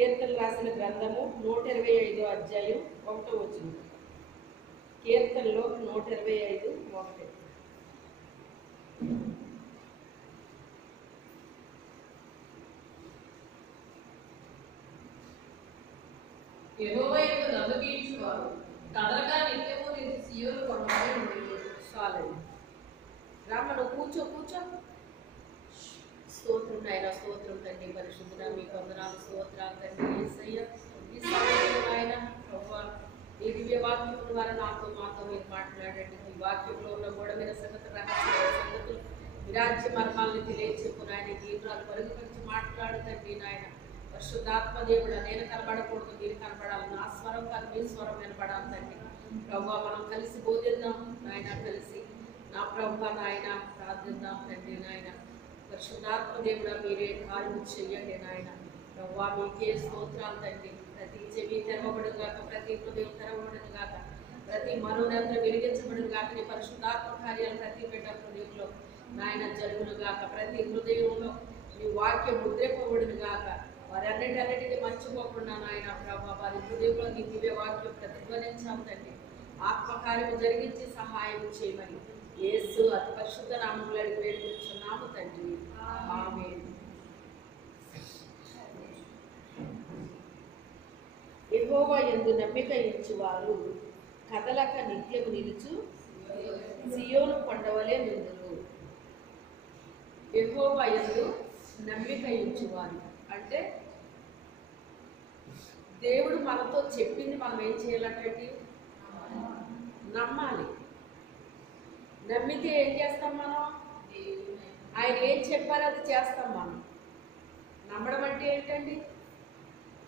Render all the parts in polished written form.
కీర్తనలు రాసిన గ్రంథము 125 అధ్యాయం 1వ వచనం. కీర్తనలో 125:1. యెహోవా యందు నమ్మకించువారు కదలగా నిత్యము నిలిచి సీయోను కొండపై ఉండును. చాలండి. రామ నువ్వు కూర్చో. స్తోత్రం నాయన, స్తోత్రం తండ్రి, పరిశుద్ధుడా మీకు వందనాలు, స్తోత్రాలు తండ్రి. యేసయ్య ఈ సమయంలో నాయన ప్రభువా ఈ దివ్య వాక్యం ద్వారా మాతో మీరు మాట్లాడండి. ఈ వాక్యంలో ఉన్న గూఢమైన సంగతులు, రహస్యమైన సంగతులు, విరాజ్య మర్మాలను తెలియచెప్పు నాయన. జీవితాలు పరుగుపరిచి మాట్లాడుతండి నాయన. పరిశుద్ధాత్మ దేవుడు నేను కనబడకూడదు, మీరు కనబడాలి. నా స్వరం కాదు మీ స్వరం వినపడాలి తండ్రి. ప్రభువా మనం కలిసి బోధిద్దాం నాయన, కలిసి నా ప్రభువా నాయన ప్రార్థిద్దాం తండ్రి నాయన. పరిశుద్ధాత్మ దేవుడా మీరే కార్యం చెయ్యండి నాయన. ప్రభువా మీకే స్తోత్రాలు తండ్రి. ప్రతి చెవి తెరవబడును గాక, ప్రతి హృదయం తెరవబడును గాక, ప్రతి మనోనేత్ర వెలిగించబడును గాక. నీ పరిశుద్ధాత్మ కార్యాలు ప్రతి బిడ్డ హృదయంలో నాయన జరుగును గాక. ప్రతి హృదయంలో నీ వాక్యం ముద్రింపబడును గాక. వారన్నిటిని మర్చిపోకుండా నాయన ప్రభా వారి హృదయంలో నీ దివ్య వాక్యం ప్రతిధ్వనించాము తండ్రి. ఆత్మకార్యము జరిగించి సహాయం చేయమని యేసు అతి పరిశుద్ధ నామములో అడిగి వేడుకుంటున్నాము తండ్రి. ఆమేన్. యెహోవా యందు నమ్మిక ఉంచువారు కదలక నిత్యము నిలుచు సీయోను కొండవలే నుందురు. యెహోవా యందు నమ్మిక ఉంచువారు అంటే దేవుడు మనతో చెప్పింది మనం ఏం చేయాలంటే నమ్మాలి. నమ్మితే ఏం చేస్తాం మనం? ఆయన ఏం చెప్పారో అది చేస్తాం మనం. నమ్మడం అంటే ఏంటండి?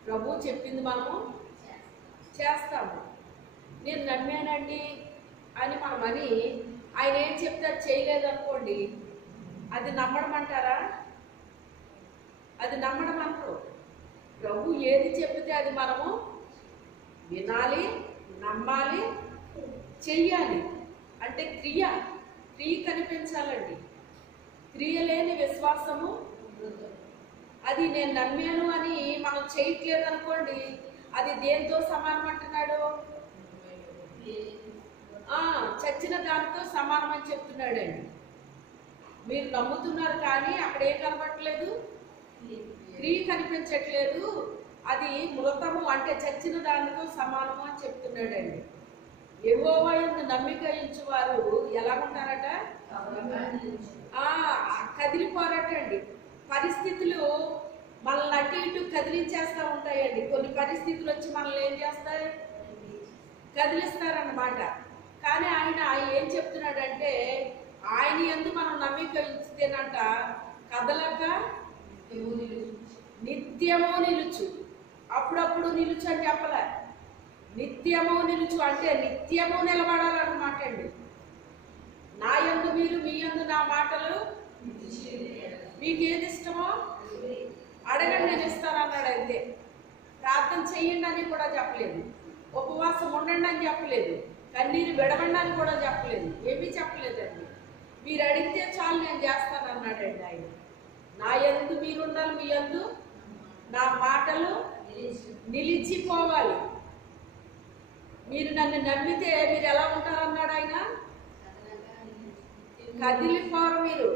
ప్రభు చెప్పింది మనము చేస్తాము. నేను నమ్మానండి అని మనమని ఆయన ఏం చెప్తే అది చేయలేదనుకోండి, అది నమ్మడం అంటారా? అది నమ్మడం అంటారు. ప్రభు ఏది చెప్తే అది మనము వినాలి, నమ్మాలి, చెయ్యాలి. అంటే క్రియ కనిపించాలండి. క్రియ లేని విశ్వాసము. అది నేను నమ్మాను అని మనం చేయట్లేదు అనుకోండి, అది దేంతో సమానం అంటున్నాడు? చచ్చిన దానితో సమానం అని చెప్తున్నాడండి. మీరు నమ్ముతున్నారు కానీ అక్కడ ఏం కనబడట్లేదు, క్రియ కనిపించట్లేదు. అది మృతము అంటే చచ్చిన దానితో సమానము అని చెప్తున్నాడండి. యెహోవా యందు నమ్మిక ఉంచువారు ఎలా ఉంటారట? కదిలిపోరట అండి. పరిస్థితులు మనల్ని అటు ఇటు కదిలించేస్తూ ఉంటాయండి. కొన్ని పరిస్థితులు వచ్చి మనల్ని ఏం చేస్తాయి? కదిలిస్తారన్నమాట. కానీ ఆయన ఏం చెప్తున్నాడంటే ఆయన యందు మనం నమ్మిక ఉంచితేనంట కదలక నిత్యము నిలుచు. అప్పుడప్పుడు నిలుచు అని చెప్పలే, నిత్యము నిలుచు అంటే నిత్యము నిలబడాలన్నమాట అండి. నా యందు మీరు, మీ యందు నా మాటలు. మీకు ఏది ఇష్టమో అడగండి నేను ఇస్తానన్నాడు. అయితే ప్రార్థన చెయ్యండి అని కూడా చెప్పలేదు, ఉపవాసం ఉండండి అని చెప్పలేదు, కన్నీరు విడవండి అని కూడా చెప్పలేదు, ఏమీ చెప్పలేదండి. మీరు అడిగితే చాలు నేను చేస్తానన్నాడండి ఆయన. నా యందు మీరుండాలి, మీ యందు నా మాటలు నిలిచిపోవాలి. మీరు నన్ను నమ్మితే మీరు ఎలా ఉంటారన్నాడు ఆయన? కదిలిపోరు. మీరు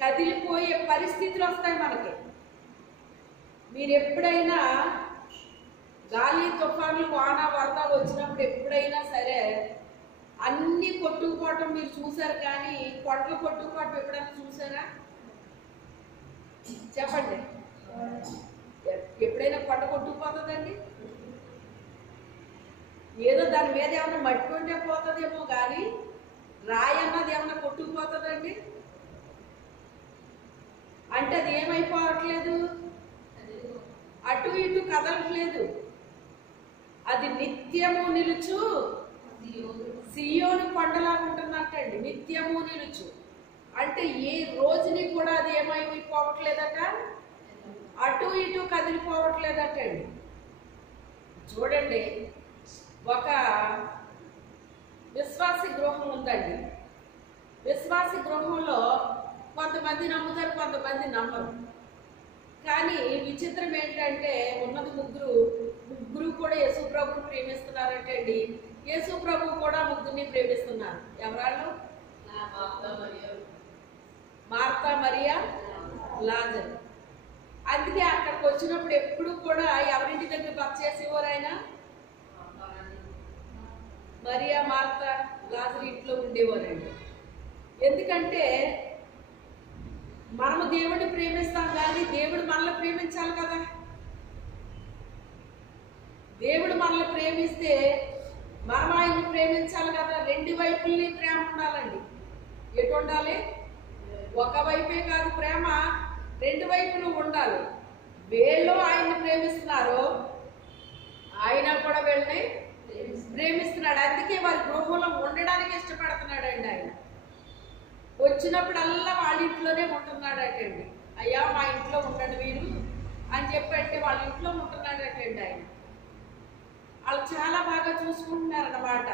కదిలిపోయే పరిస్థితులు వస్తాయి మనకి. మీరు ఎప్పుడైనా గాలి, తుఫాన్లు, వాన, వరద వచ్చినప్పుడు ఎప్పుడైనా సరే అన్నీ కొట్టుకుపోవటం మీరు చూసారు, కానీ కొండలు కొట్టుకుపోవటం ఎప్పుడైనా చూసారా? చెప్పండి. ఎప్పుడైనా కొండ కొట్టుకుపోతుందండి? ఏదో దాని మీద ఏమైనా మట్టి ఉంటే పోతుందేమో కానీ రాయి అన్నది ఏమైనా కొట్టుకుపోతుందండి? అంటే అది ఏమైపోవట్లేదు, అటు ఇటు కదలట్లేదు. అది నిత్యము నిలుచు సీయోను కొండలాగా ఉంటున్నట్టండి. నిత్యము నిలుచు అంటే ఏ రోజుని కూడా అది ఏమైపోవట్లేదట, అటు ఇటు కదిలిపోవట్లేదటండి. చూడండి, ఒక విశ్వాసి గృహం ఉందండి. విశ్వాసి గృహంలో కొంతమంది నమ్ముతారు, కొంతమంది నమ్మరు. కానీ విచిత్రం ఏంటంటే ఉన్నది ముగ్గురు కూడా యేసు ప్రభుని ప్రేమిస్తున్నారంటే అండి, యేసు ప్రభు కూడా ముగ్గురిని ప్రేమిస్తున్నారు. ఎవరాళ్ళు? మార్తా, మరియా, లాజరు. అందుకే అక్కడికి వచ్చినప్పుడు ఎప్పుడు కూడా ఎవరింటి దగ్గర బస చేసేవారు ఆయన? మరియా, మార్తా, లాజరు ఇంట్లో ఉండేవారండి. ఎందుకంటే మనము దేవుడిని ప్రేమిస్తాం కానీ దేవుడు మనల్ని ప్రేమించాలి కదా. దేవుడు మనల్ని ప్రేమిస్తే మనం ఆయన్ని ప్రేమించాలి కదా. రెండు వైపుల్ని ప్రేమ ఉండాలండి. ఎటు ఉండాలి? ఒకవైపే కాదు, ప్రేమ రెండు వైపులు ఉండాలి. వీళ్ళు ఆయన్ని ప్రేమిస్తున్నారు, ఆయన కూడా వీళ్ళని ప్రేమిస్తున్నాడు. అందుకే వారి గృహంలో ఉండడానికి ఇష్టపడుతున్నాడండి. ఆయన వచ్చినప్పుడల్లా వాళ్ళ ఇంట్లోనే ఉంటున్నాడటండి. అయ్యా మా ఇంట్లో ఉండండి మీరు అని చెప్పంటే వాళ్ళ ఇంట్లో ఉంటున్నాడటండి. ఆయన వాళ్ళు చాలా బాగా చూసుకుంటున్నారన్నమాట.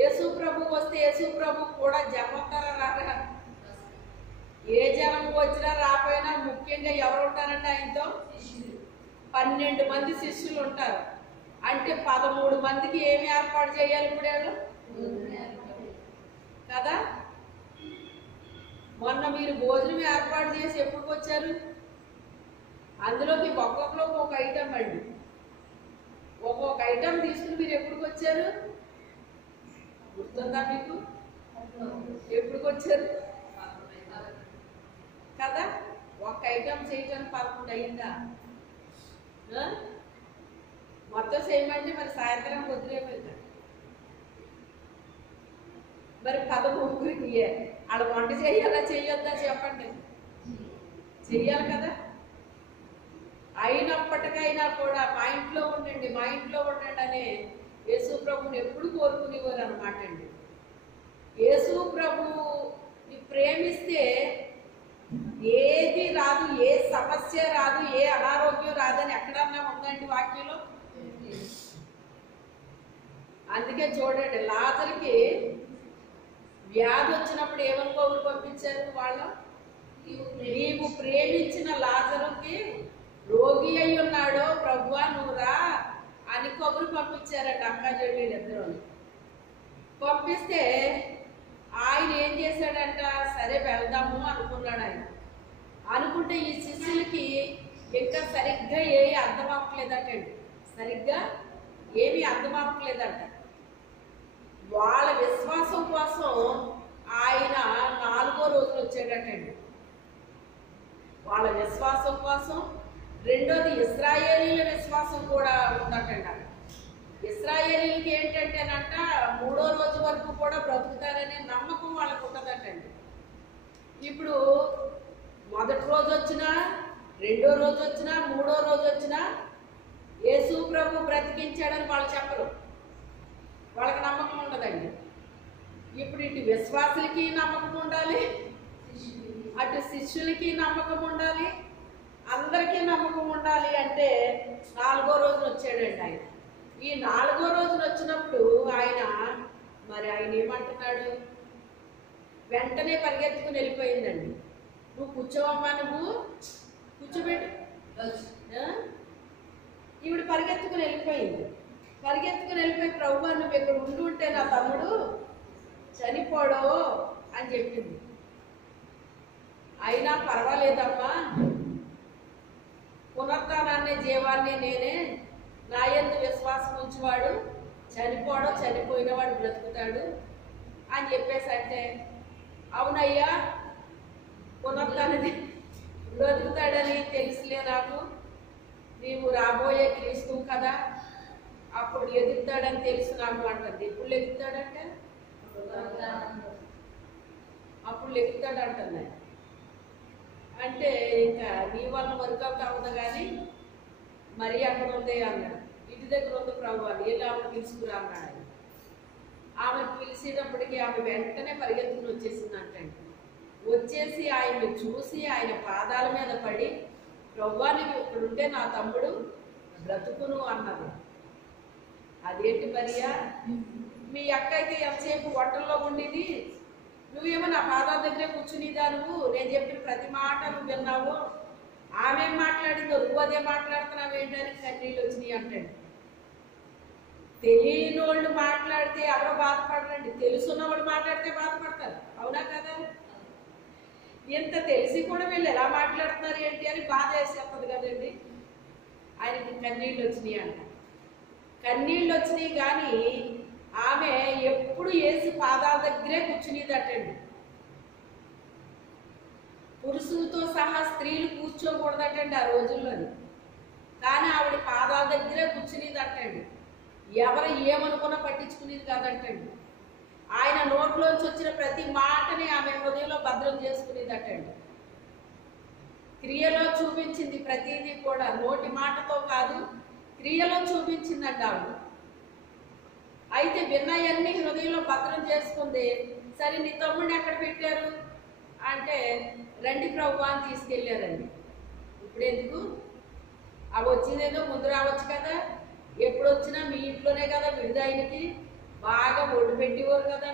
యేసు ప్రభు వస్తే యేసు ప్రభు కూడా జన్మతారా రారా, ఏ జనం వచ్చినా రాపోయినా ముఖ్యంగా ఎవరు ఉంటారంటే ఆయనతో 12 మంది శిష్యులు ఉంటారు. అంటే 13 మందికి ఏమి ఏర్పాటు చేయాలి ఇప్పుడు కదా. మొన్న మీరు భోజనం ఏర్పాటు చేసి ఎప్పుడు వచ్చారు? అందులోకి ఒక్కొక్కరికి ఒక ఐటెం అండి. ఒక్కొక్క ఐటెం తీసుకుని మీరు ఎప్పుడు వచ్చారు? గుర్తుందా మీకు? ఎప్పుడు వచ్చారు కదా. ఒక ఐటెం చేయడానికి 11 అయిందా? మొత్తం చేయమంటే మరి సాయంత్రం వదిలేపోయిందా? మరి 13కి ఆడ వంట చేయాలా చెయ్యొద్దా చెప్పండి? చెయ్యాలి కదా. అయినప్పటికైనా కూడా మా ఇంట్లో ఉండండి అనే యేసు ప్రభుని ఎప్పుడు కోరుకునేవారు అనమాట అండి. యేసు ప్రభుని ప్రేమిస్తే ఏది రాదు, ఏ సమస్య రాదు, ఏ అనారోగ్యం రాదని ఎక్కడన్నా ఉందండి వాక్యంలో? అందుకే చూడండి, లాజరుకి వ్యాధి వచ్చినప్పుడు ఏమని కబురు పంపించారు వాళ్ళు? నీవు ప్రేమించిన లాజరుకి రోగి అయి ఉన్నాడో ప్రభువా నువ్వు రా అని కబురు పంపించారండి అక్క చెల్లెలు ఇద్దరు. పంపిస్తే ఆయన ఏం చేశాడంట, సరే వెళ్దాము అనుకున్నాడు. ఆయన అనుకుంటే ఈ శిష్యులకి ఇంకా సరిగ్గా ఏమీ అర్థం అవ్వట్లేదటండి. సరిగ్గా ఏమీ అర్థం అవ్వట్లేదంట. వాళ్ళ విశ్వాసం కోసం ఆయన 4వ రోజున వచ్చాడటండి. వాళ్ళ విశ్వాసం కోసం. రెండోది ఇశ్రాయేలీల విశ్వాసం కూడా ఉందటండి. ఇశ్రాయేలీలకి ఏంటంటేనంట 3వ రోజు వరకు కూడా బ్రతుకుతారనే నమ్మకం వాళ్ళకు ఉంటుందటండి. ఇప్పుడు మొదటి రోజు వచ్చినా, 2వ రోజు వచ్చినా, 3వ రోజు వచ్చినా యేసు ప్రభు బ్రతికించాడని వాళ్ళు చెప్పరు. వాళ్ళకి నమ్మకం ఉండదండి. ఇప్పుడు ఇటు విశ్వాసులకి నమ్మకం ఉండాలి, అటు శిష్యులకి నమ్మకం ఉండాలి, అందరికీ నమ్మకం ఉండాలి. అంటే 4వ రోజున వచ్చాడండి ఆయన. ఈ 4వ రోజున వచ్చినప్పుడు ఆయన ఏమంటున్నాడు? వెంటనే పరిగెత్తుకుని వెళ్ళిపోయిందండి. నువ్వు కూర్చోవమ్మా, నువ్వు కూర్చోబెట్టు. ఈవిడ పరిగెత్తుకుని వెళ్ళిపోయింది. పరిగెత్తుకుని వెళ్ళిపోయి ప్రభువా నువ్వు ఇక్కడ ఉంటే నా తమ్ముడు చనిపోడో అని చెప్పింది. అయినా పర్వాలేదమ్మా, పునరుత్థానాన్ని జీవాన్ని నేనే, నా యందు విశ్వాసం ఉంచేవాడు చనిపోడో చనిపోయినవాడు బ్రతుకుతాడు అని చెప్పేసి అంటే, అవునయ్యా పునరుత్థానాన్ని బ్రతుకుతాడని తెలుసులే నాకు, నీవు రాబోయే క్రీస్తు కదా, అప్పుడు ఎదుగుతాడని తెలుసు నాకు అంటుంది. ఇప్పుడు ఎదుగుతాడంటే అప్పుడు ఎదుగుతాడంటుంది. అంటే ఇంకా నీ వల్ల వర్కౌట్ అవ్వదు కానీ మరి అక్కడ ఉంది అన్నాడు. ఇంటి దగ్గర ఉంది ప్రభు అని వెళ్ళి ఆమె పిలుచుకురా అన్నాడు. ఆమెను పిలిచేటప్పటికి ఆమె వెంటనే పరిగెత్తుకుని వచ్చేసింది అంటండి. వచ్చేసి ఆయన్ని చూసి ఆయన పాదాల మీద పడి ప్రభువా నీవు ఇక్కడుంటే నా తమ్ముడు బ్రతుకును అన్నది. అదేంటి మరియా, మీ అక్క అయితే ఎంతసేపు వంటల్లో ఉండేది, నువ్వేమో నా పాదాల దగ్గరే కూర్చునేదా, నువ్వు నేను చెప్పిన ప్రతి మాట నువ్వు విన్నావు ఆమె మాట్లాడిందో నువ్వు అదే మాట్లాడుతున్నావు ఏంటని కన్నీళ్ళు వచ్చినాయి అంటాడు. తెలియని వాళ్ళు మాట్లాడితే ఎవరు బాధపడరండి, తెలుసున్న వాళ్ళు మాట్లాడితే బాధపడతారు. అవునా కదా? ఎంత తెలిసి కూడా వీళ్ళు ఎలా మాట్లాడుతున్నారు ఏంటి అని బాధ వేసేస్తుంది కదండి. ఆయనకి కన్నీళ్ళు వచ్చినాయి అంట. కన్నీళ్ళు వచ్చినాయి కానీ ఆమె ఎప్పుడు యేసు పాదాల దగ్గరే కూర్చునేదటండి. పురుషులతో సహా స్త్రీలు కూర్చోకూడదటండి ఆ రోజుల్లోని. కానీ ఆవిడ పాదాల దగ్గరే కూర్చునేదటండి. ఎవరు ఏమనుకున్నా పట్టించుకునేది కాదంటండి. ఆయన నోట్లోంచి వచ్చిన ప్రతి మాటని ఆమె హృదయంలో భద్రం చేసుకునేదటండి. క్రియలో చూపించింది ప్రతిదీ కూడా, నోటి మాటతో కాదు క్రియలో చూపించిందంట ఆవిడ. అయితే విన్నయన్ని హృదయంలో భద్రం చేసుకుంది. సరే నీ తమ్ముడిని ఎక్కడ పెట్టారు అంటే రండి ప్రభు అని తీసుకెళ్ళారండి. ఇప్పుడు ఎందుకు అవి వచ్చిందేదో ముందు రావచ్చు కదా. ఎప్పుడు వచ్చినా మీ ఇంట్లోనే కదా విడుదలకి బాగా ఒడ్డు పెట్టేవారు కదా.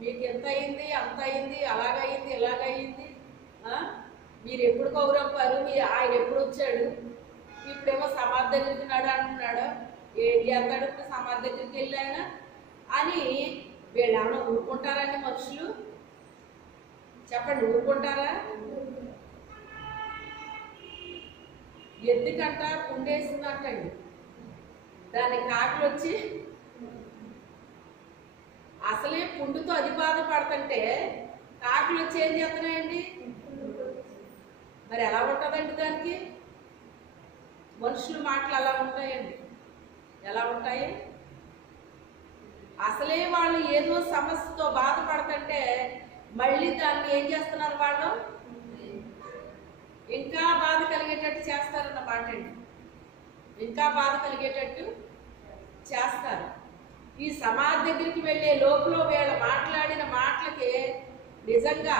మీకు ఎంత అయింది అంత అయింది, అలాగయింది ఇలాగయింది. మీరు ఎప్పుడు కౌరప్పారు, ఆయన ఎప్పుడు వచ్చాడు, ఇప్పుడేమో సమాధి దగ్గరికి అంటున్నాడు. ఏం చేస్తాడు ఇప్పుడు సమాధి దగ్గరికి వెళ్ళి ఆయన అని వీళ్ళేమన్నా ఊరుకుంటారండి మనుషులు? చెప్పండి, ఊరుకుంటారా? ఎందుకంట కుండేసిందంటండి. దాని కాకులు వచ్చి అసలే పుండుతో అది బాధపడుతుంటే కాకులు వచ్చి ఏం చేస్తున్నాయండి? మరి ఎలా ఉంటుందండి దానికి? మనుషుల మాటలు అలా ఉంటాయండి. ఎలా ఉంటాయి? అసలే వాళ్ళు ఏదో సమస్యతో బాధపడుతుంటే మళ్ళీ దాన్ని ఏం చేస్తున్నారు వాళ్ళు? ఇంకా బాధ కలిగేటట్టు చేస్తారన్నమాట అండి. ఇంకా బాధ కలిగేటట్టు చేస్తారు. ఈ సమాధి దగ్గరికి వెళ్ళే లోపల వీళ్ళు మాట్లాడిన మాటలకి నిజంగా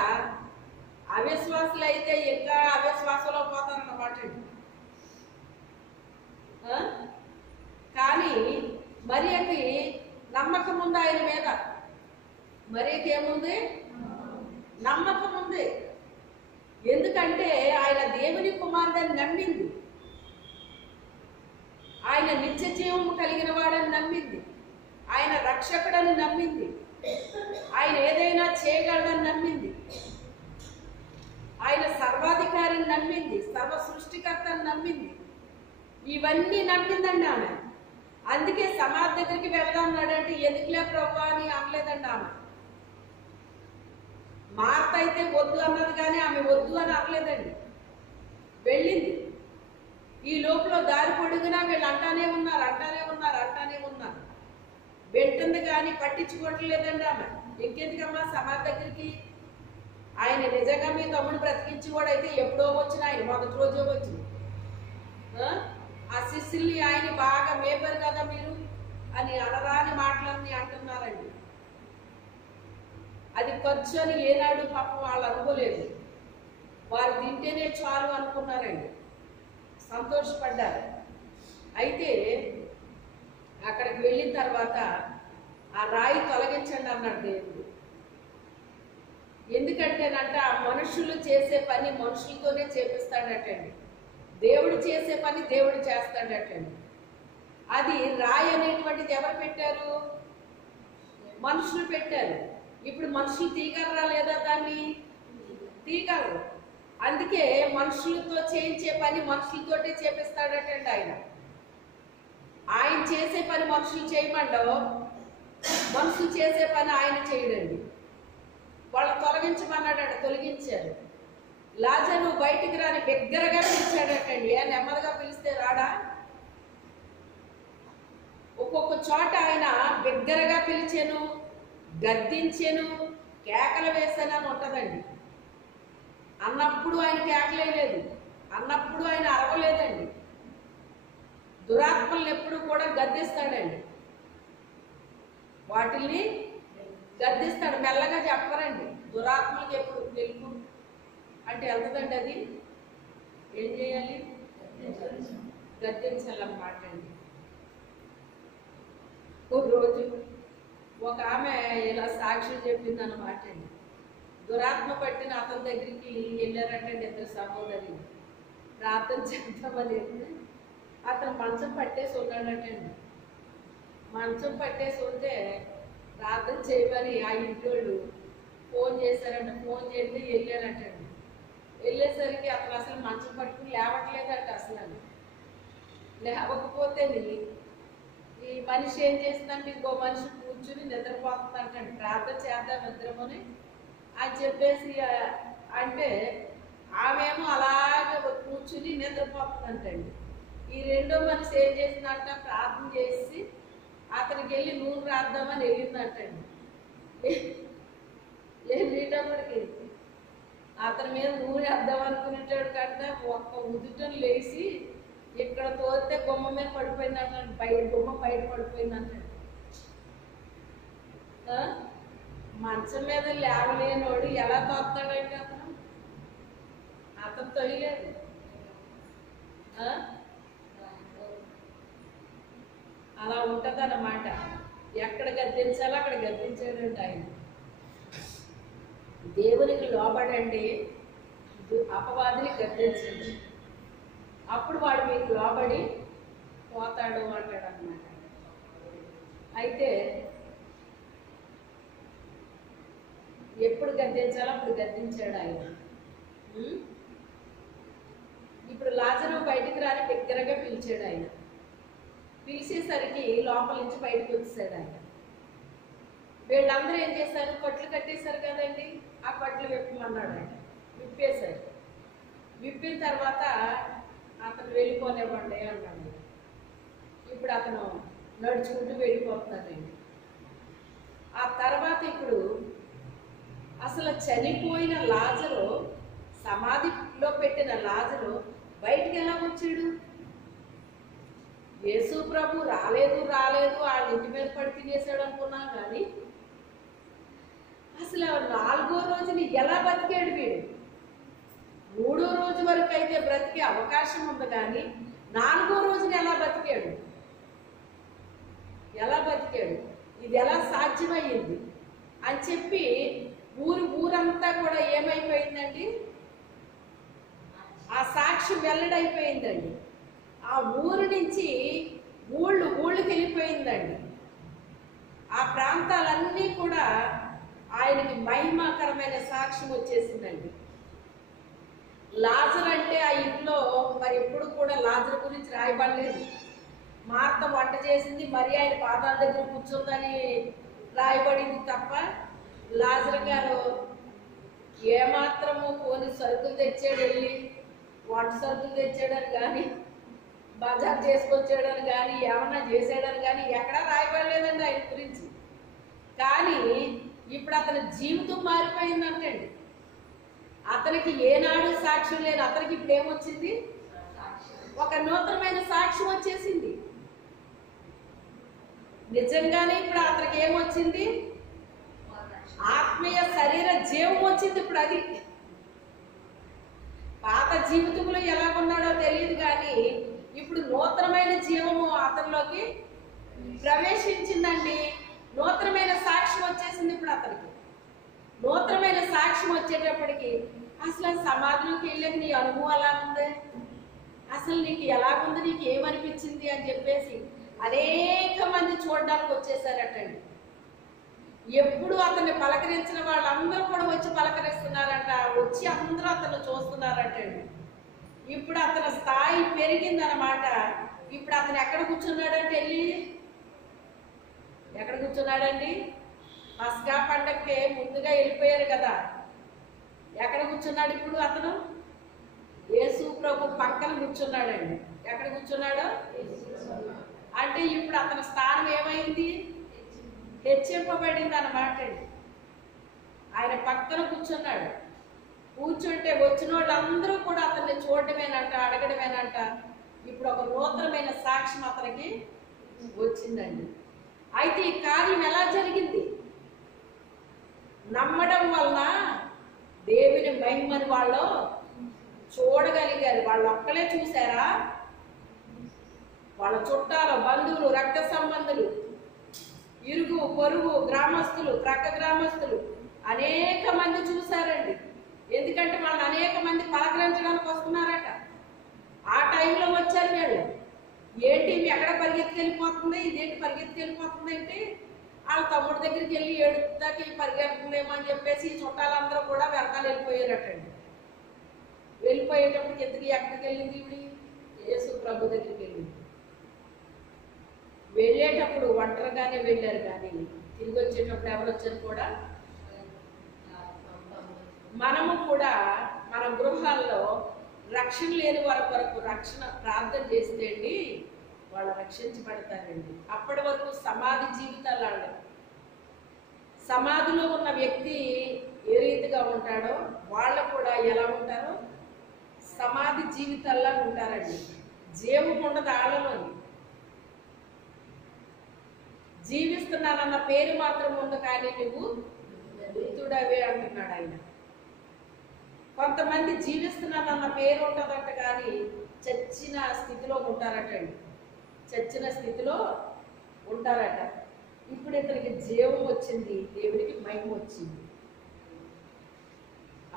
అవిశ్వాసులు అయితే ఇంకా అవిశ్వాసంలో పోతారన్నమాట అండి. కానీ మరియకి నమ్మకం ఉంది ఆయన మీద. మరియకి ఏముంది? నమ్మకం ఉంది. ఎందుకంటే ఆయన దేవుని కుమారుడని నమ్మింది. ఆయన నిత్య జీవం కలిగిన వాడని నమ్మింది. ఆయన రక్షకుడని నమ్మింది. ఆయన ఏదైనా చేయగలడని నమ్మింది. ఆయన సర్వాధికారిని నమ్మింది. సర్వ సృష్టికర్తని నమ్మింది. ఇవన్నీ నమ్మిందండి ఆమె. అందుకే సమాధి దగ్గరికి వెళదామన్నాడంటే ఎందుకులే ప్రభు అని అనలేదండి ఆమె. మార్త అయితే వద్దు అన్నది కానీ ఆమె వద్దు అని అనలేదండి, వెళ్ళింది. ఈ లోపల దారి పొడుగునా వీళ్ళు అంటానే ఉన్నారు. వెంటుంది కానీ పట్టించుకోవట్లేదండి ఆమె. ఇంకెందుకమ్మా సమాధి దగ్గరికి? ఆయన నిజంగా మీ తమ్ముడు బ్రతికించేవాడైతే ఎప్పుడో వచ్చిన ఆయన మొదటి రోజే వచ్చింది. ఆ శిష్యుల్ని ఆయన బాగా మేపారు కదా మీరు అని అనరాని మాటలన్నీ అంటున్నారండి. అది ఖర్చు అని ఏనాడు పాపం వాళ్ళు అనుకోలేదు. వారు తింటేనే చాలు అనుకున్నారండి, సంతోషపడ్డారు. అయితే అక్కడికి వెళ్ళిన తర్వాత ఆ రాయి తొలగించండి అన్నాడు దేవుడు. ఎందుకంటేనంట మనుషులు చేసే పని మనుషులతోనే చేపిస్తాడటండి. దేవుడు చేసే పని దేవుడు చేస్తాడటండి. అది రాయి అనేటువంటిది ఎవరు పెట్టారు? మనుషులు పెట్టారు. ఇప్పుడు మనుషులు తీయగలరా లేదా? దాన్ని తీయగలరు. అందుకే మనుషులతో చేయించే పని మనుషులతోటే చేపిస్తాడటండి ఆయన. ఆయన చేసే పని మనుషులు చేయమండో, మనుషులు చేసే పని ఆయన చేయడండి. వాళ్ళు తొలగించమన్నాడట, తొలగించారు. లాజరు బయటికి రాని బిగ్గరగా పిలిచాడటండి. నెమ్మదిగా పిలిస్తే రాడా? ఒక్కొక్క చోట ఆయన బిగ్గరగా పిలిచాను, గద్దించాను, కేకలు వేసాను అని ఉంటుందండి. అన్నప్పుడు ఆయన కేకలేదు, అన్నప్పుడు ఆయన అరవలేదండి. దురాత్మల్ని ఎప్పుడు కూడా గద్దిస్తాడండి. వాటిల్ని గద్దిస్తాడు. మెల్లగా చెప్పరండి. దురాత్మలకి ఎప్పుడు తెలుపు అంటే వెళ్తుందండి. అది ఏం చేయాలి? గద్దించాలన్నమాట అండి. ఒక రోజు ఒక ఆమె ఇలా సాక్ష్యం చెప్పింది అన్నమాట అండి. దురాత్మ పట్టిన అతని దగ్గరికి వెళ్ళారంటండి ఇద్దరు సహోదరులు. ప్రార్థన చేద్దామని అతను మంచం పట్టేసి ఉన్నాడటండి. మంచం పట్టేసి ఉంటే ప్రార్థన చేయమని ఆ ఇంటోళ్ళు ఫోన్ చేశారంట. ఫోన్ చేస్తే వెళ్ళారటండి. వెళ్ళేసరికి అతను అసలు మంచం పట్టుకుని లేవట్లేదంట. అసలు లేవకపోతే ఈ మనిషి ఏం చేస్తుందంటే ఇంకో మనిషి కూర్చుని నిద్రపోతుందంటండి. ప్రార్థన చేద్దాం నిద్రమని అని చెప్పేసి అంటే ఆమెమో అలాగే కూర్చుని నిద్రపోతుందంటండి. ఈ రెండో మనిషి ఏం చేసిందంట, ప్రార్థన చేసి అతనికి వెళ్ళి నూనె రాద్దామని వెళ్ళిందంటండి. వెళ్ళేటప్పటికి అతని మీద నూనె వేద్దాం అనుకునేటాడు కంటే ఒక్క ఉదుటను లేచి ఇక్కడ తోస్తే గుమ్మ మీద పడిపోయిందంట. గుమ్మ బయట పడిపోయిందంటండి. మంచం మీద లేవలేనోడు ఎలా తోస్తాడంటే అతను తొయ్యలేదు. అలా ఉంటుంది అన్నమాట. ఎక్కడ గద్దించాలో అక్కడ గద్దించాడండి ఆయన. దేవునికి లోబడండి, అపవాదిని గద్దించండి, అప్పుడు వాడు మీకు లోబడి పోతాడు అంటాడు అన్నమాట. అయితే ఎప్పుడు గద్దించాలో అప్పుడు గద్దించాడు ఆయన. ఇప్పుడు లాజరు బయటికి రాని దగ్గరగా పిలిచాడు ఆయన. పిలిచేసరికి లోపల నుంచి బయటకు వచ్చేసాడు ఆయన. వీళ్ళందరూ ఏం చేశారు, కట్లు కట్టేశారు కదండి, ఆ కట్లు విప్పమన్నాడు ఆయన. విప్పేశారు. విప్పిన తర్వాత అతను వెళ్ళిపోనివ్వండి అన్నాడు. ఇప్పుడు అతను నడుచుకుంటూ వెళ్ళిపోతున్నాడండి. ఆ తర్వాత ఇప్పుడు అసలు చనిపోయిన లాజరు, సమాధిలో పెట్టిన లాజరు బయటికి ఎలా వచ్చాడు? యేసు ప్రభు రాలేదు వాళ్ళ ఇంటి మీద పడి తినేసాడు అనుకున్నాం, కానీ అసలు 4వ రోజుని ఎలా బతికాడు వీడు? 3వ రోజు వరకు అయితే బ్రతికే అవకాశం ఉంది, కానీ 4వ రోజున ఎలా బతికాడు? ఇది ఎలా సాధ్యమయ్యింది అని చెప్పి ఊరంతా కూడా ఏమైపోయిందండి, ఆ సాక్ష్యం వెల్లడైపోయిందండి. ఆ ఊరు నుంచి ఊళ్ళకి వెళ్ళిపోయిందండి. ఆ ప్రాంతాలన్నీ కూడా ఆయనకి మహిమాకరమైన సాక్ష్యం వచ్చేసిందండి. లాజరు అంటే ఆ ఇంట్లో మరి ఎప్పుడు కూడా లాజరు గురించి రాయబడలేదు. మార్త వంట చేసింది, మరి ఆయన పాదాల దగ్గర కూర్చుందని రాయబడింది తప్ప లాజరు గారు ఏమాత్రము కొన్ని సరుకులు తెచ్చాడు, వెళ్ళి వంట సరుకులు తెచ్చాడని కానీ, బజార్ చేసుకొచ్చాడని కానీ, ఏమన్నా చేసాడని కానీ ఎక్కడా రాయబడలేదండి ఆయన గురించి. కానీ ఇప్పుడు అతని జీవితం మారిపోయిందంటండి. అతనికి ఏనాడు సాక్ష్యం లేదు, అతనికి ఇప్పుడు ఏమొచ్చింది, ఒక నూతనమైన సాక్ష్యం వచ్చేసింది. నిజంగానే ఇప్పుడు అతనికి ఏమొచ్చింది, ఆత్మీయ శరీర జీవం వచ్చింది. ఇప్పుడు అది పాత జీవితంలో ఎలా ఉన్నాడో తెలియదు, కానీ ఇప్పుడు నూతనమైన జీవము అతనిలోకి ప్రవేశించిందండి. నూతనమైన సాక్ష్యం వచ్చేసింది ఇప్పుడు అతనికి. నూతనమైన సాక్ష్యం వచ్చేటప్పటికి అసలు సమాధిలోకి వెళ్ళాక నీ అనుభవం ఎలా ఉంది, అసలు నీకు ఎలాగుంది, నీకు ఏమనిపించింది అని చెప్పేసి అనేక మంది చూడడానికి వచ్చేసారటండి. ఎప్పుడు అతన్ని పలకరించిన వాళ్ళందరూ కూడా వచ్చి పలకరిస్తున్నారంట, వచ్చి అందరూ అతను చూస్తున్నారటండి. ఇప్పుడు అతని స్థాయి పెరిగిందనమాట. ఇప్పుడు అతను ఎక్కడ కూర్చున్నాడంటే ఎక్కడ కూర్చున్నాడండి, పస్కా పండగకి ముందుగా వెళ్ళిపోయారు కదా, ఎక్కడ కూర్చున్నాడు ఇప్పుడు అతను? యేసు ప్రభు పక్కన కూర్చున్నాడండి. ఎక్కడ కూర్చున్నాడు అంటే ఇప్పుడు అతని స్థానం ఏమైంది, హెచ్చింపబడింది అన్నమాట అండి. ఆయన పక్కన కూర్చున్నాడు. కూర్చుంటే వచ్చిన వాళ్ళందరూ కూడా అతన్ని చూడటమేనంట, అడగడమేనంట. ఇప్పుడు ఒక నూతనమైన సాక్ష్యం అతనికి వచ్చిందండి. అయితే ఈ కార్యం ఎలా జరిగింది? నమ్మడం వలన దేవుని మహిమని వాళ్ళు చూడగలిగారు. వాళ్ళు ఒక్కలే చూసారా? వాళ్ళ చుట్టాలు, బంధువులు, రక్త సంబంధులు, ఇరుగు పొరుగు, గ్రామస్తులు, ప్రక్క గ్రామస్తులు అనేక మంది చూశారండి. ఎందుకంటే వాళ్ళని అనేక మంది పలకరించడానికి వస్తున్నారట. ఎక్కడ పరిగెత్తుకెళ్ళిపోతుంది, ఇదేంటి పరిగెత్తుకెళ్ళిపోతుంది అంటే వాళ్ళ తమ్ముడి దగ్గరికి వెళ్ళి ఏడుదాకి పరిగెడుతుందేమో అని చెప్పేసి ఈ చుట్టాలందరూ కూడా వెనకాల వెళ్ళిపోయారటండి. వెళ్ళిపోయేటప్పటికి ఎందుకు ఎక్కడికి వెళ్ళింది ఇవిడి? యేసు ప్రభు దగ్గరికి వెళ్ళింది. వెళ్ళేటప్పుడు ఒంటరిగానే వెళ్ళారు, కానీ తిరిగి వచ్చేటప్పుడు ఎవరు వచ్చారు కూడా. మనము కూడా మన గృహాల్లో రక్షణ లేని వారి కొరకు రక్షణ ప్రార్థన చేస్తే అండి వాళ్ళు రక్షించబడతారండి. అప్పటి వరకు సమాధి జీవితాలు ఆడారు. సమాధిలో ఉన్న వ్యక్తి ఏ రీతిగా ఉంటాడో వాళ్ళు కూడా ఎలా ఉంటారో సమాధి జీవితాల్లా ఉంటారండి. జీవం ఉండదు ఆళ్ళలోని. జీవిస్తున్నానన్న పేరు మాత్రం ఉంది, కానీ నువ్వు మృతుడవే అంటున్నాడు ఆయన. కొంతమంది జీవిస్తున్నానన్న పేరు ఉంటుందంట, కానీ చచ్చిన స్థితిలో ఉంటారటండి. చచ్చిన స్థితిలో ఉంటారట. ఇప్పుడు ఇతనికి జీవం వచ్చింది, దేవుడికి మహిమ వచ్చింది.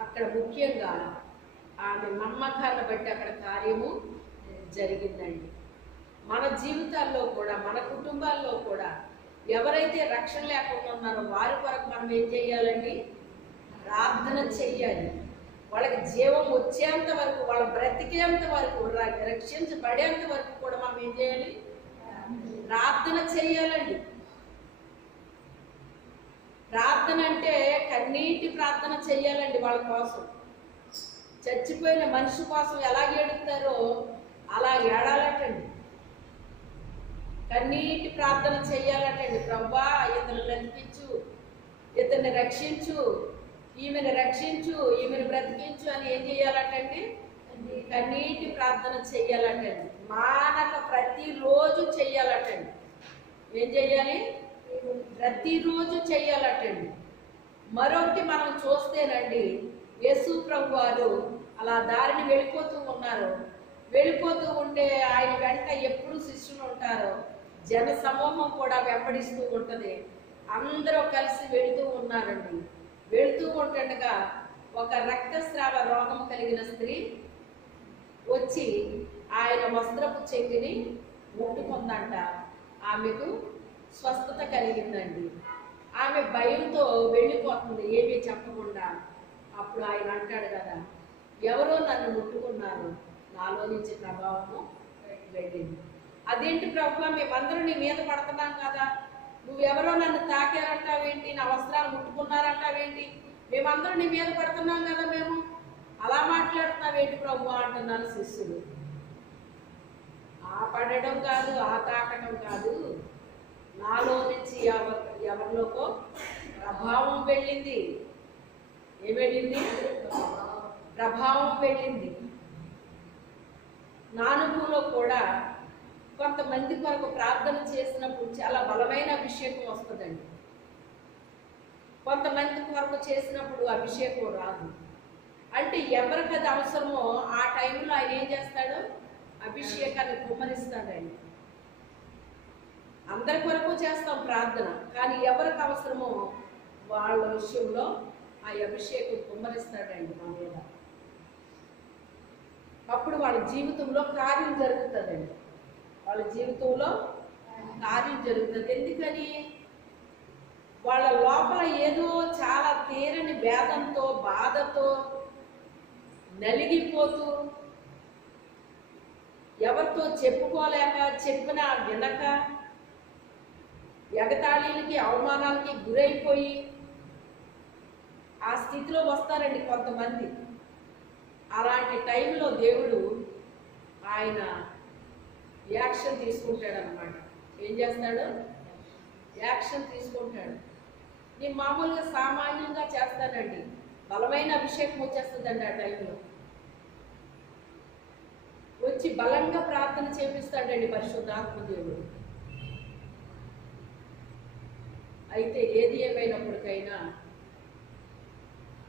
అక్కడ ముఖ్యంగా ఆమె నమ్మకాన్ని బట్టి అక్కడ కార్యము జరిగిందండి. మన జీవితాల్లో కూడా మన కుటుంబాల్లో కూడా ఎవరైతే రక్షణ లేకుండా ఉన్నారో వారి కొరకు మనం ఏం చేయాలండి? ప్రార్థన చెయ్యాలి. వాళ్ళకి జీవం వచ్చేంత వరకు, వాళ్ళ బ్రతికేంత వరకు, రక్షించబడేంత వరకు కూడా మనం ఏం చేయాలి? ప్రార్థన చెయ్యాలండి. ప్రార్థన అంటే కన్నీటి ప్రార్థన చెయ్యాలండి. వాళ్ళ కోసం, చచ్చిపోయిన మనిషి కోసం ఎలా ఏడుస్తారో అలా ఏడాలటండి. కన్నీటి ప్రార్థన చెయ్యాలటండి. ప్రభువా ఇతను బ్రతికించు, ఇతన్ని రక్షించు, ఈమెను రక్షించు, ఈమెను బ్రతికించు అని ఏం చేయాలటండి? కన్నీటి ప్రార్థన చెయ్యాలటండి. మానక ప్రతిరోజు చెయ్యాలటండి. ఏం చెయ్యాలి? ప్రతిరోజు చెయ్యాలటండి. మరొకటి మనం చూస్తేనండి, యేసు ప్రభు వారు అలా దారిని వెళ్ళిపోతూ ఉన్నారు. వెళ్ళిపోతూ ఉంటే ఆయన వెంట ఎప్పుడు శిష్యులు ఉంటారో, జన సమూహం కూడా వెంబడిస్తూ ఉంటుంది. అందరూ కలిసి వెళుతూ ఉన్నారండి. వెళుతూ ఉంటుండగా ఒక రక్తస్రావ రోగం కలిగిన స్త్రీ వచ్చి ఆయన వస్త్రపు చెంగిని ముట్టుకుందంట. ఆమెకు స్వస్థత కలిగిందండి. ఆమె భయంతో వెళ్ళిపోతుంది ఏమీ చెప్పకుండా. అప్పుడు ఆయన అంటాడు కదా, ఎవరో నన్ను ముట్టుకున్నారు, నాలో నుంచి ప్రభావము వెళ్ళింది. అదేంటి ప్రభు, మేమందరం నీ మీద పడుతున్నాం కదా, నువ్వెవరో నన్ను తాకారంటావేంటి, నా వస్త్రాలు ముట్టుకున్నారంటావేంటి, మేమందరం నీ మీద పడుతున్నాం కదా, మేము అలా మాట్లాడుతున్నావేంటి ప్రభు అంటున్నారు శిష్యులు. ఆ పడడం కాదు, ఆ తాకడం కాదు, నాలో నుంచి ఎవరిలోకో ప్రభావం వెళ్ళింది. ఏం వెళ్ళింది? ప్రభావం వెళ్ళింది. నానుభూలో కూడా కొంతమంది కొరకు ప్రార్థన చేసినప్పుడు చాలా బలమైన అభిషేకం వస్తుందండి. కొంతమంది కొరకు చేసినప్పుడు అభిషేకం రాదు. అంటే ఎవరికి అది అవసరమో ఆ టైంలో ఆయన ఏం చేస్తాడు? అభిషేకాన్ని కుమ్మరిస్తాడండి. అందరి కొరకు చేస్తాం ప్రార్థన, కానీ ఎవరికి అవసరమో వాళ్ళ విషయంలో ఆ అభిషేకం కుమ్మరిస్తాడండి మన మీద. అప్పుడు వాళ్ళ జీవితంలో కార్యం జరుగుతుందండి. వాళ్ళ జీవితంలో కార్యం జరుగుతుంది. ఎందుకని? వాళ్ళ లోపల ఏదో చాలా తీరని వేదంతో, బాధతో నలిగిపోతూ, ఎవరితో చెప్పుకోలేక, చెప్పినా వినక, ఎగతాళీలకి అవమానాలకి గురైపోయి ఆ స్థితిలో వస్తారండి కొంతమంది. అలాంటి టైంలో దేవుడు ఆయన యాక్షన్ తీసుకుంటాడు అన్నమాట. ఏం చేస్తాడు? యాక్షన్ తీసుకుంటాడు. నేను మామూలుగా సామాన్యంగా చేస్తానండి, బలమైన అభిషేకం వచ్చేస్తుందండి ఆ టైంలో. వచ్చి బలంగా ప్రార్థన చేపిస్తాడండి పరిశుద్ధాత్మ దేవుడు. అయితే ఏది ఏమైనప్పటికైనా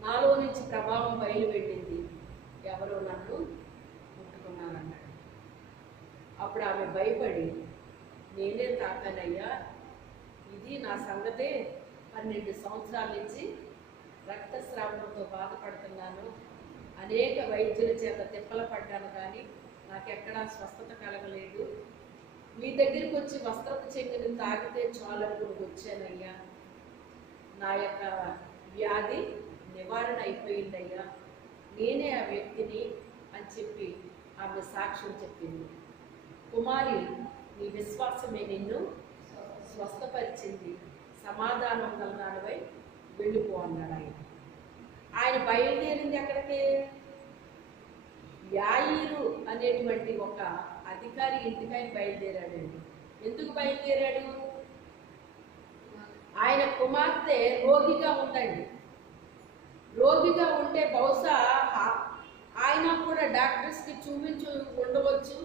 నాలో నుంచి ప్రభావం బయలుపెట్టింది, ఎవరో నన్ను ముట్టుకున్నారన్నాడు. అప్పుడు ఆమె భయపడి, నేనే తాకానయ్యా, ఇది నా సంగతే, 12 సంవత్సరాల నుంచి రక్తస్రావంతో బాధపడుతున్నాను, అనేక వైద్యుల చేత తిప్పల పడ్డాను, కానీ నాకెక్కడా స్వస్థత కలగలేదు, మీ దగ్గరికి వచ్చి వస్త్రపు చెంగుని తాగితే చాలప్పుడు వచ్చానయ్యా, నా యొక్క వ్యాధి నివారణ అయిపోయిందయ్యా, నేనే ఆ వ్యక్తిని అని చెప్పి ఆమె సాక్ష్యం చెప్పింది. కుమారి, నీ విశ్వాసమే నిన్ను స్వస్థపరిచింది, సమాధానం గలదానివై వెళ్ళిపో అన్నాడు ఆయన. ఆయన బయలుదేరింది ఎక్కడికి? యాయిరు అనేటువంటి ఒక అధికారి ఇంటికి ఆయన బయలుదేరాడండి. ఎందుకు బయలుదేరాడు? ఆయన కుమార్తె రోగిగా ఉందండి. రోగిగా ఉంటే బహుశా ఆయన కూడా డాక్టర్స్కి చూపించు ఉండవచ్చు.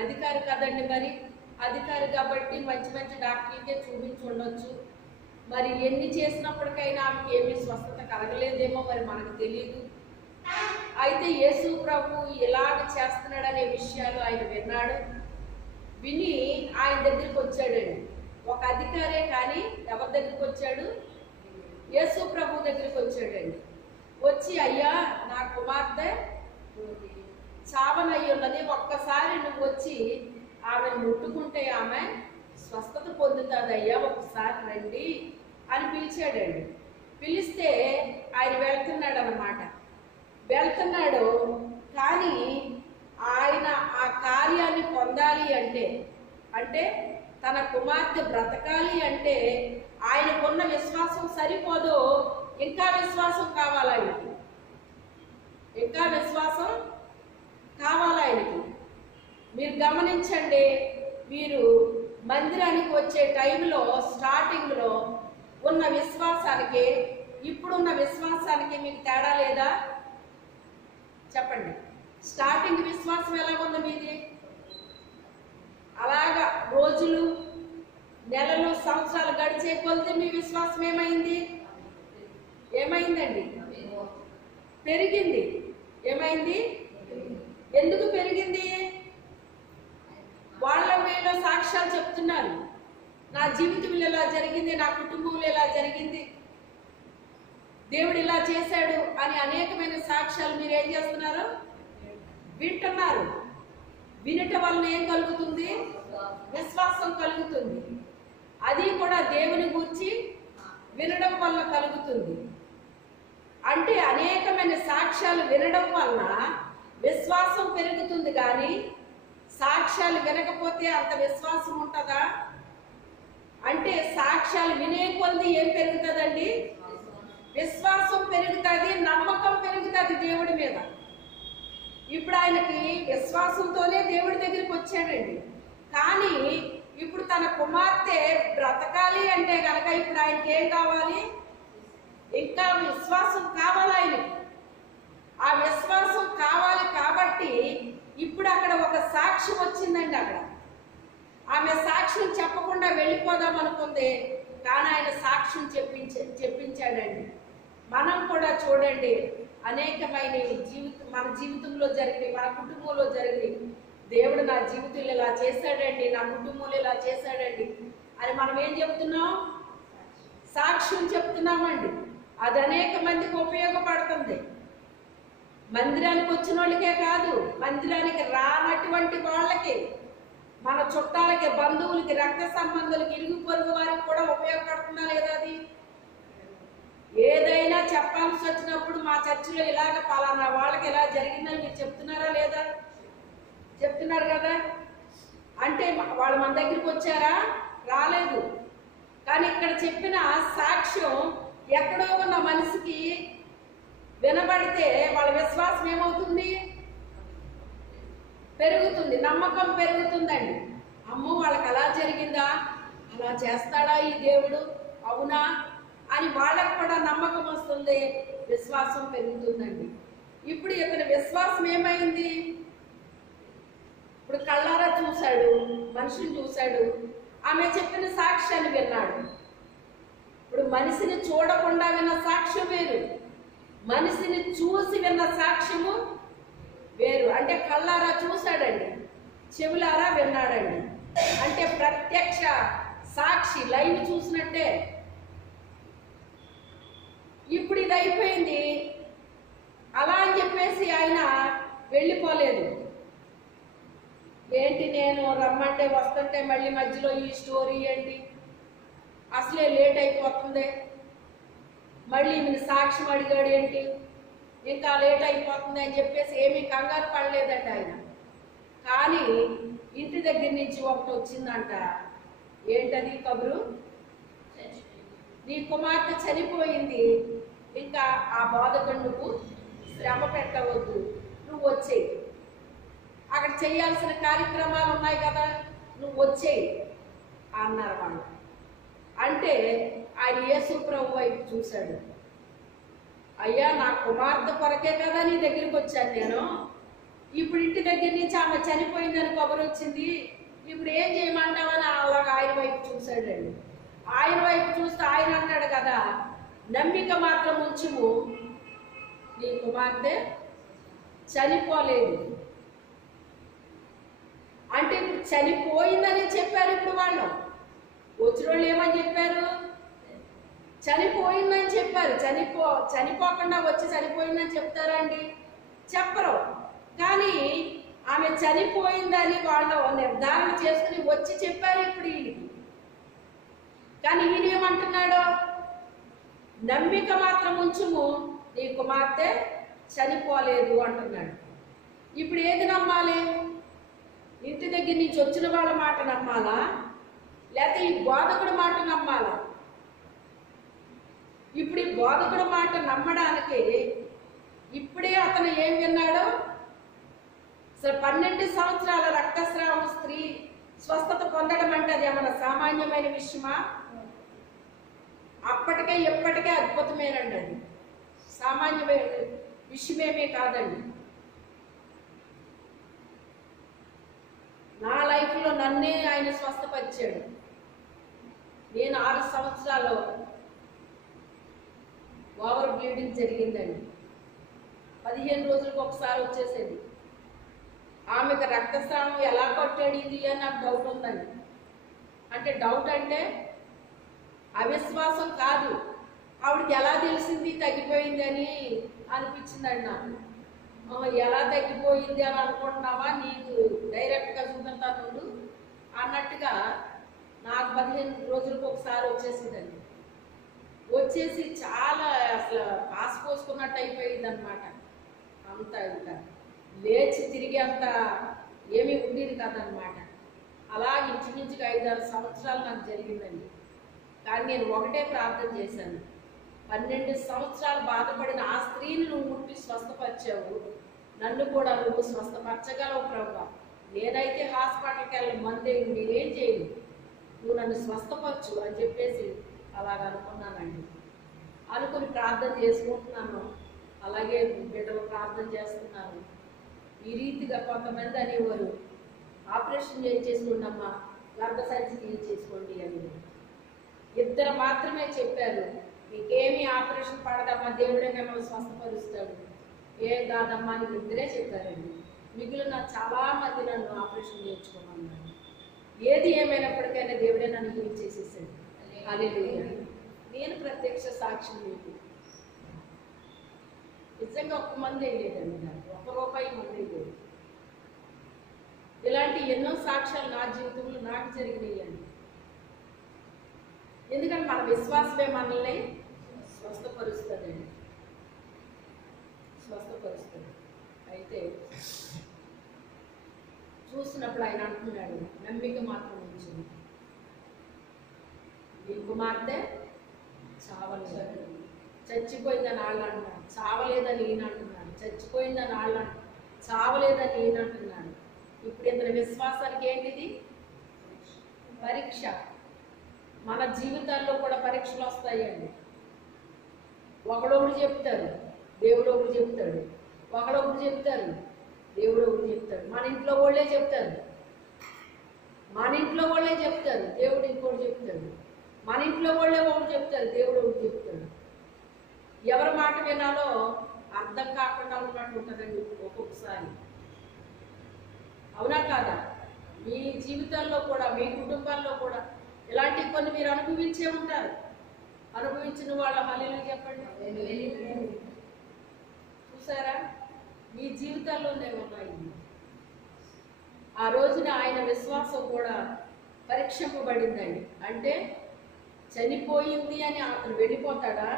అధికారి కదండి, మరి అధికారి కాబట్టి మంచి మంచి డాక్టర్లకే చూపించి ఉండొచ్చు. మరి ఎన్ని చేసినప్పటికైనా ఆమెకి ఏమీ స్వస్థత కలగలేదేమో, మరి మనకు తెలియదు. అయితే యేసు ప్రభు ఎలాగ చేస్తున్నాడనే విషయాలు ఆయన విన్నాడు. విని ఆయన దగ్గరికి వచ్చాడండి. ఒక అధికారే కానీ ఎవరి దగ్గరికి వచ్చాడు? యేసు ప్రభు దగ్గరికి వచ్చాడండి. వచ్చి, అయ్యా, నా కుమార్తె చావనయ్యి ఉన్నది, ఒక్కసారి నువ్వు వచ్చి ఆమెను ముట్టుకుంటే ఆమె స్వస్థత పొందుతుందయ్యా, ఒకసారి రండి అని పిలిచాడండి. పిలిస్తే ఆయన వెళ్తున్నాడు అన్నమాట. వెళ్తున్నాడు, కానీ ఆయన ఆ కార్యాన్ని పొందాలి అంటే తన కుమార్తె బ్రతకాలి అంటే ఆయనకున్న విశ్వాసం సరిపోదు, ఇంకా విశ్వాసం కావాలి ఆయనకి, ఇంకా విశ్వాసం కావాలి ఆయనకి. మీరు గమనించండి, మీరు మందిరానికి వచ్చే టైంలో స్టార్టింగ్లో ఉన్న విశ్వాసానికి ఇప్పుడున్న విశ్వాసానికి మీకు తేడా లేదా? చెప్పండి. స్టార్టింగ్ విశ్వాసం ఎలా ఉంది మీది? అలాగా రోజులు, నెలలు, సంవత్సరాలు గడిచే కొలితే మీ విశ్వాసం ఏమైంది? ఏమైందండి? పెరిగింది. ఏమైంది? ఎందుకు పెరిగింది? వాళ్ళ వీళ్ళ సాక్ష్యాలు చెప్తున్నారు. నా జీవితంలో ఇలా జరిగింది, నా కుటుంబంలో ఇలా జరిగింది, దేవుడు ఇలా చేశాడు అని అనేకమైన సాక్ష్యాలు మీరు ఏం చేస్తున్నారు? వింటున్నారు. వినటం వలన ఏం కలుగుతుంది? విశ్వాసం కలుగుతుంది. అది కూడా దేవుని గురించి వినడం వల్ల కలుగుతుంది. అంటే అనేకమైన సాక్ష్యాలు వినడం వలన విశ్వాసం పెరుగుతుంది. కానీ సాక్ష్యాలు వినకపోతే అంత విశ్వాసం ఉంటుందా? అంటే సాక్ష్యాలు వినే కొద్ది ఏం పెరుగుతుందండి? విశ్వాసం పెరుగుతుంది, నమ్మకం పెరుగుతుంది దేవుడి మీద. ఇప్పుడు ఆయనకి విశ్వాసంతోనే దేవుడి దగ్గరికి వచ్చాడండి. కానీ ఇప్పుడు తన కుమార్తె బ్రతకాలి అంటే కనుక ఇప్పుడు ఆయనకి ఏం కావాలి? ఇంకా విశ్వాసం కావాలి ఆయనకి. ఆ విశ్వాసం కావాలి కాబట్టి ఇప్పుడు అక్కడ ఒక సాక్ష్యం వచ్చిందండి. అక్కడ ఆమె సాక్ష్యం చెప్పకుండా వెళ్ళిపోదాం అనుకుంది, కానీ ఆయన సాక్ష్యం చెప్పించాడండి. మనం కూడా చూడండి, అనేకమైన మన జీవితంలో జరిగినాయి, మన కుటుంబంలో జరిగినాయి. దేవుడు నా జీవితంలో ఇలా చేశాడండి, నా కుటుంబంలో ఇలా చేశాడండి అని మనం ఏం చెప్తున్నాం? సాక్ష్యం చెప్తున్నామండి. అది అనేక మందికి ఉపయోగపడుతుంది. మందిరానికి వచ్చిన వాళ్ళకే కాదు, మందిరానికి రానటువంటి వాళ్ళకి, మన చుట్టాలకి, బంధువులకి, రక్త సంబంధులకి, ఇరుగు పొరుగు వారికి కూడా ఉపయోగపడుతుందా లేదా? అది ఏదైనా చెప్పాల్సి వచ్చినప్పుడు మా చర్చిలో ఇలాగ పలానా వాళ్ళకి ఇలా జరిగిందని మీరు చెప్తున్నారా లేదా? చెప్తున్నారు కదా. అంటే వాళ్ళు మన దగ్గరికి వచ్చారా? రాలేదు. కానీ ఇక్కడ చెప్పిన సాక్ష్యం ఎక్కడో ఉన్న మనిషికి వినబడితే వాళ్ళ విశ్వాసం ఏమవుతుంది? పెరుగుతుంది, నమ్మకం పెరుగుతుందండి. అమ్మో, వాళ్ళకి అలా జరిగిందా, అలా చేస్తాడా ఈ దేవుడు, అవునా అని వాళ్ళకు కూడా నమ్మకం వస్తుంది, విశ్వాసం పెరుగుతుందండి. ఇప్పుడు ఇతని విశ్వాసం ఏమైంది? ఇప్పుడు కళ్ళారా చూశాడు, మనిషిని చూశాడు, ఆమె చెప్పిన సాక్ష్యాన్ని విన్నాడు. ఇప్పుడు మనిషిని చూడకుండా విన్న సాక్ష్యం వేరు, మనిషిని చూసి విన్న సాక్ష్యము వేరు. అంటే కళ్ళారా చూశాడండి, చెవులారా విన్నాడండి. అంటే ప్రత్యక్ష సాక్షి, లైవ్ చూసినట్టే. ఇప్పుడు ఇది అయిపోయింది. అలా అని చెప్పేసి ఆయన వెళ్ళిపోలేదు. ఏంటి నేను రమ్మంటే వస్తుంటే మళ్ళీ మధ్యలో ఈ స్టోరీ ఏంటి, అసలే లేట్ అయిపోతుంది, మళ్ళీ ఈమెను సాక్ష్యం అడిగాడు ఏంటి, ఇంకా లేట్ అయిపోతుంది అని చెప్పేసి ఏమీ కంగారు పడలేదండి ఆయన. కానీ ఇంటి దగ్గర నుంచి ఒకటి వచ్చిందంట. ఏంటది కబురు? నీ కుమార్తె చనిపోయింది, ఇంకా ఆ బాధకు నువ్వు శ్రమ పెట్టవద్దు, నువ్వు వచ్చేయి, అక్కడ చేయాల్సిన కార్యక్రమాలు ఉన్నాయి కదా, నువ్వు వచ్చేయి అన్నారు వాళ్ళు. అంటే ఆయన యేసు ప్రభు వైపు చూశాడు. అయ్యా, నా కుమార్తె కొరకే కదా నీ దగ్గరికి వచ్చాను నేను, ఇప్పుడు ఇంటి దగ్గర నుంచి ఆమె చనిపోయిందని కబురు వచ్చింది, ఇప్పుడు ఏం చేయమంటావని అలాగా ఆయన వైపు చూశాడండి. ఆయన వైపు చూస్తే ఆయన అన్నాడు కదా, నమ్మిక మాత్రం ఉంచుము, నీ కుమార్తె చనిపోలేదు. అంటే ఇప్పుడు చనిపోయిందని చెప్పారు. ఇప్పుడు వాళ్ళు వచ్చిన వాళ్ళు ఏమని చెప్పారు? చనిపోయిందని చెప్పారు. చనిపోకుండా వచ్చి చనిపోయిందని చెప్తారా అండి? చెప్పరు. కానీ ఆమె చనిపోయిందని వాళ్ళు నిర్ధారణ చేసుకుని వచ్చి చెప్పారు ఇప్పుడు ఈయనకి. కానీ ఈయన ఏమంటున్నాడు? నమ్మిక మాత్రం ఉంచుము, నీ కుమార్తె చనిపోలేదు అంటున్నాడు. ఇప్పుడు ఏది నమ్మాలి? ఇంటి దగ్గర నుంచి వచ్చిన వాళ్ళ మాట నమ్మాలా, లేకపోతే ఈ బోధకుడి మాట నమ్మాలా? ఇప్పుడు ఈ బోధకుడి మాట నమ్మడానికి ఇప్పుడే అతను ఏం విన్నాడో, అసలు 12 సంవత్సరాల రక్తస్రావం స్త్రీ స్వస్థత పొందడం అంటే అది ఏమన్నా సామాన్యమైన విషయమా? అప్పటికే ఎప్పటికే అద్భుతమేనండి. అది సామాన్యమైన విషయమేమీ కాదండి. నా లైఫ్లో నన్నే ఆయన స్వస్థపరిచాడు. నేను 6 సంవత్సరాలు ఓవర్ బ్లీడింగ్ జరిగిందండి. 15 రోజులకు ఒకసారి వచ్చేసేది. ఆమెకు రక్తస్రావం ఎలా కొట్టాడు ఇది అని నాకు డౌట్ ఉందండి. అంటే డౌట్ అంటే అవిశ్వాసం కాదు, ఆవిడకి ఎలా తెలిసింది తగ్గిపోయిందని అనిపించిందండి నాకు. ఎలా తగ్గిపోయింది అని అనుకుంటున్నావా, నీకు డైరెక్ట్గా చూపెడతాను అన్నట్టుగా నాకు 15 రోజులకు ఒకసారి వచ్చేసిందండి. వచ్చేసి చాలా అసలు పాస్ పోసుకున్నట్టు అయిపోయింది అనమాట. అంత ఇంకా లేచి తిరిగి అంత ఏమీ ఉండేది కదనమాట. అలా ఇంచుమించుగా 5-6 సంవత్సరాలు నాకు జరిగిందండి. కానీ నేను ఒకటే ప్రార్థన చేశాను, 12 సంవత్సరాలు బాధపడిన ఆ స్త్రీని నువ్వు ముట్టి స్వస్థపరిచావు, నన్ను కూడా నువ్వు స్వస్థపరచగలవు ప్రభువా. నేనైతే హాస్పిటల్కి వెళ్ళి మందే నేనేం చేయను, నువ్వు నన్ను స్వస్థపరచు అని చెప్పేసి అలాగ అనుకున్నానండి. అనుకుని ప్రార్థన చేసుకుంటున్నాను. అలాగే బిడ్డలు ప్రార్థన చేస్తున్నాను. ఈ రీతిగా కొంతమంది అనేవారు, ఆపరేషన్ చేసుకోండమ్మా, గర్భసంచి చేసుకోండి అని. 2 మాత్రమే చెప్పారు, మీకేమీ ఆపరేషన్ పడదమ్మా, దేవుడే మిమ్మల్ని స్వస్థపరుస్తాడు, ఏం కాదమ్మా అని 2 చెప్పారండి. మిగిలిన చాలామంది నన్ను ఆపరేషన్ చేయించుకోమన్నారు. ఏది ఏమైనప్పటికైనా దేవుడే నన్ను హీల్ చేసేసాడు. హల్లెలూయా. నేను ప్రత్యక్ష సాక్షి మీకు. నిజంగా ఒక్క మంది లేదండి, నాకు ₹1 మంది లేదు. ఇలాంటి ఎన్నో సాక్ష్యాలు నా జీవితంలో నాకు జరిగినాయండి. ఎందుకంటే మన విశ్వాసమే మనల్ని స్వస్థపరుస్తుందండి, స్వస్థపరుస్తుంది. అయితే చూసినప్పుడు ఆయన అంటున్నాడు, నమ్మిక మాత్రం ఉంచింది, ఈ కుమార్తె చావలేదు. చచ్చిపోయిందని వాళ్ళు అంటున్నాడు, చావలేదని ఈయన అంటున్నాడు. చచ్చిపోయిందని వాళ్ళు అంటున్నాడు, చావలేదని ఈయన అంటున్నాడు. ఇప్పుడు ఇతని విశ్వాసానికి ఏంటిది? పరీక్ష. మన జీవితాల్లో కూడా పరీక్షలు వస్తాయండి. ఒకడొకడు చెప్తారు, దేవుడు ఒకడు చెప్తాడు. ఒకడొకడు చెప్తారు, దేవుడు ఒకడు చెప్తాడు. మన ఇంట్లో వాళ్ళే చెప్తారు, మన ఇంట్లో వాళ్ళే చెప్తారు, దేవుడు ఇంకోటి చెప్తాడు. మన ఇంట్లో వాళ్ళే ఒకటి చెప్తారు, దేవుడు ఒకటి చెప్తాడు. ఎవరి మాట వినాలో అర్థం కాకుండా ఉన్నట్టు ఉంటుందండి ఒక్కొక్కసారి. అవునా కాదా? మీ జీవితాల్లో కూడా, మీ కుటుంబాల్లో కూడా ఇలాంటి కొన్ని మీరు అనుభవించే ఉంటారు. అనుభవించిన వాళ్ళ హల్లెలూయా చెప్పండి. చూసారా? మీ జీవితాల్లోనే ఉన్నాయి. ఆ రోజున ఆయన విశ్వాసం కూడా పరీక్షింపబడిందండి. అంటే చనిపోయింది అని అతను వెళ్ళిపోతాడా,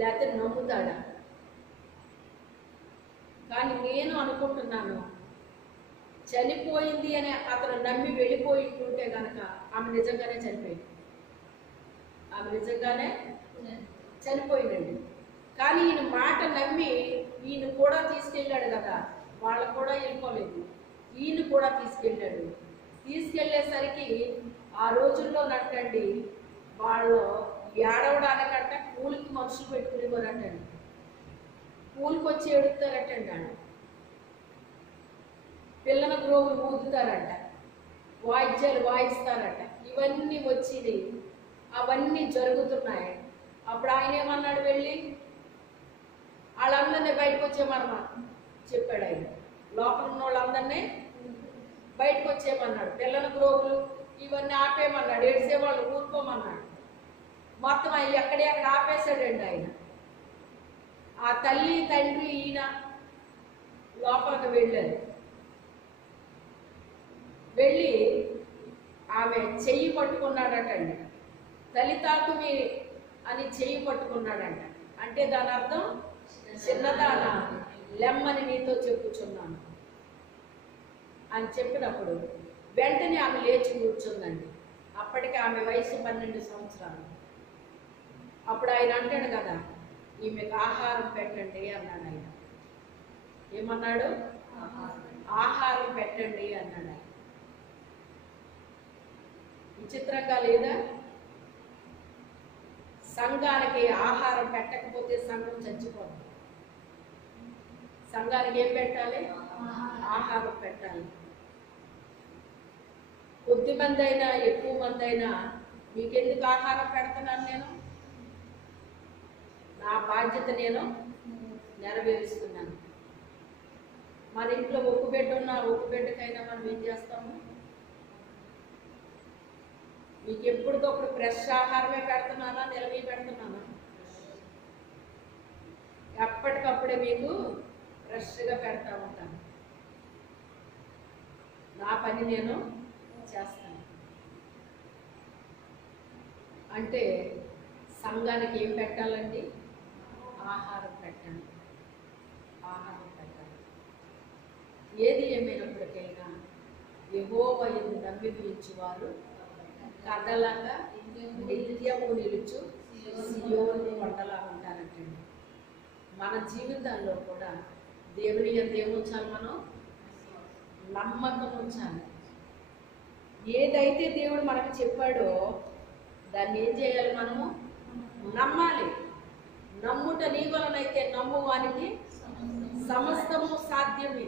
లేకపోతే నమ్ముతాడా? కానీ నేను అనుకుంటున్నాను, చనిపోయింది అని అతను నమ్మి వెళ్ళిపోయి ఉంటే కనుక ఆమె నిజంగానే చనిపోయింది. ఆమె నిజంగానే చనిపోయిందండి. కానీ ఈయన మాట నమ్మి ఈయన కూడా తీసుకెళ్ళాడు కదా, వాళ్ళకు కూడా వెళ్ళిపోలేదు, ఈయన కూడా తీసుకెళ్ళాడు. తీసుకెళ్ళేసరికి ఆ రోజుల్లో నట్టండి వాళ్ళు ఏడవడానికంట కూలికి మనుషులు పెట్టుకునేవారటండి. కూలికి వచ్చి ఏడుస్తారటండి. వాళ్ళు పిల్లల గ్రోవులు ఊదుతారంట, వాయిద్యాలు వాయిస్తారట. ఇవన్నీ వచ్చింది, అవన్నీ జరుగుతున్నాయి. అప్పుడు ఆయన ఏమన్నాడు, వెళ్ళి వాళ్ళందరినీ బయటకు వచ్చేయమన్నా చెప్పాడు ఆయన. లోపల ఉన్న వాళ్ళందరినీ బయటకు వచ్చేయమన్నాడు. పిల్లల గ్రోవులు ఇవన్నీ ఆపేయమన్నాడు, ఏడ్చేవాళ్ళు ఊరుకోమన్నాడు. మొత్తం అవి ఎక్కడెక్కడ ఆపేశాడండి ఆయన. ఆ తల్లి తండ్రి ఈయన లోపలికి వెళ్ళారు. వెళ్ళి ఆమె చెయ్యి పట్టుకున్నాడటండి. తల్లితాకుమి అని చెయ్యి పట్టుకున్నాడంట. అంటే దాని అర్థం, చిన్నదాన లెమ్మని నీతో చెప్పుచున్నాను అని చెప్పినప్పుడు వెంటనే ఆమె లేచి కూర్చుందండి. అప్పటికి ఆమె వయసు 12 సంవత్సరాలు. అప్పుడు ఆయన అంటాడు కదా, ఈమెకు ఆహారం పెట్టండి అన్నాడు ఆయన. ఏమన్నాడు? ఆహారం పెట్టండి అన్నాడు ఆయన. విచిత్రంగా లేదా? సంఘానికి ఆహారం పెట్టకపోతే సంఘం చచ్చిపోతుంది. సంఘానికి ఏం పెట్టాలి? ఆహారం పెట్టాలి. కొద్ది మంది అయినా ఎక్కువ మంది అయినా మీకెందుకు ఆహారం పెడుతున్నాను? నేను నా బాధ్యత నేను నెరవేరుస్తున్నాను. మన ఇంట్లో ఒక్క బిడ్డ ఉన్నా ఒక్క బిడ్డకైనా మనం ఏం చేస్తాము? మీకు ఎప్పటికప్పుడు ఫ్రెష్ ఆహారమే పెడుతున్నానా, నిలవి పెడుతున్నానా? ఎప్పటికప్పుడే మీకు ఫ్రెష్గా పెడతా ఉంటాను. నా పని నేను చేస్తాను. అంటే సంఘానికి ఏం పెట్టాలండి? ఆహారం పెట్టండి, ఆహారం పెట్టాలి. ఏది ఏమైనప్పటికైనా యెహోవా యందు నమ్మిక ఉంచువారు కదలక నిత్యము నిలుచు సియోను కొండలా ఉంటారంటండి. మన జీవితాల్లో కూడా దేవుని యందు ఏముంచాలి? మనం నమ్మకం ఉంచాలి. ఏదైతే దేవుడు మనకు చెప్పాడో దాన్ని ఏం చేయాలి? మనము నమ్మాలి. నమ్ముట నీ వలనైతే నమ్మువానికి సమస్తము సాధ్యమే.